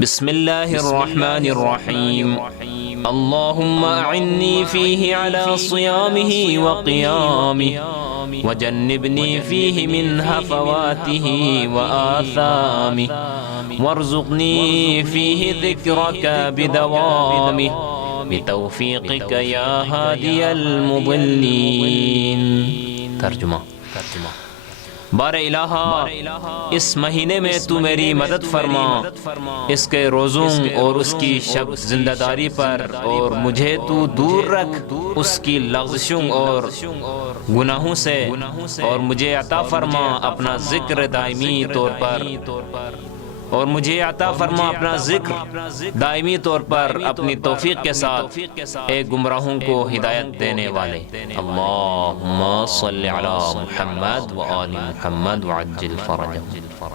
بسم اللہ الرحمن الرحیم اللہم اعنی فیہ علی صیامہ وقیامہ وجنبنی فیہ من ہفواتہ وآثامہ وارزقنی فیہ ذکرک بدوامہ بتوفیقک یا ہادی المضلین۔ ترجمہ: بار الہ، اس مہینے میں تو میری مدد فرما، اس کے روزوں اور اس کی شب زندہ داری پر، اور مجھے تو دور رکھ اس کی لغزشوں اور گناہوں سے، اور مجھے عطا فرما اپنا ذکر دائمی طور پر، اور مجھے عطا فرما اپنا ذکر دائمی طور پر اپنی توفیق کے ساتھ، اے گمراہوں کو ہدایت دینے والے۔ اللہم صلی علی محمد و آل محمد وعجل فرجہ۔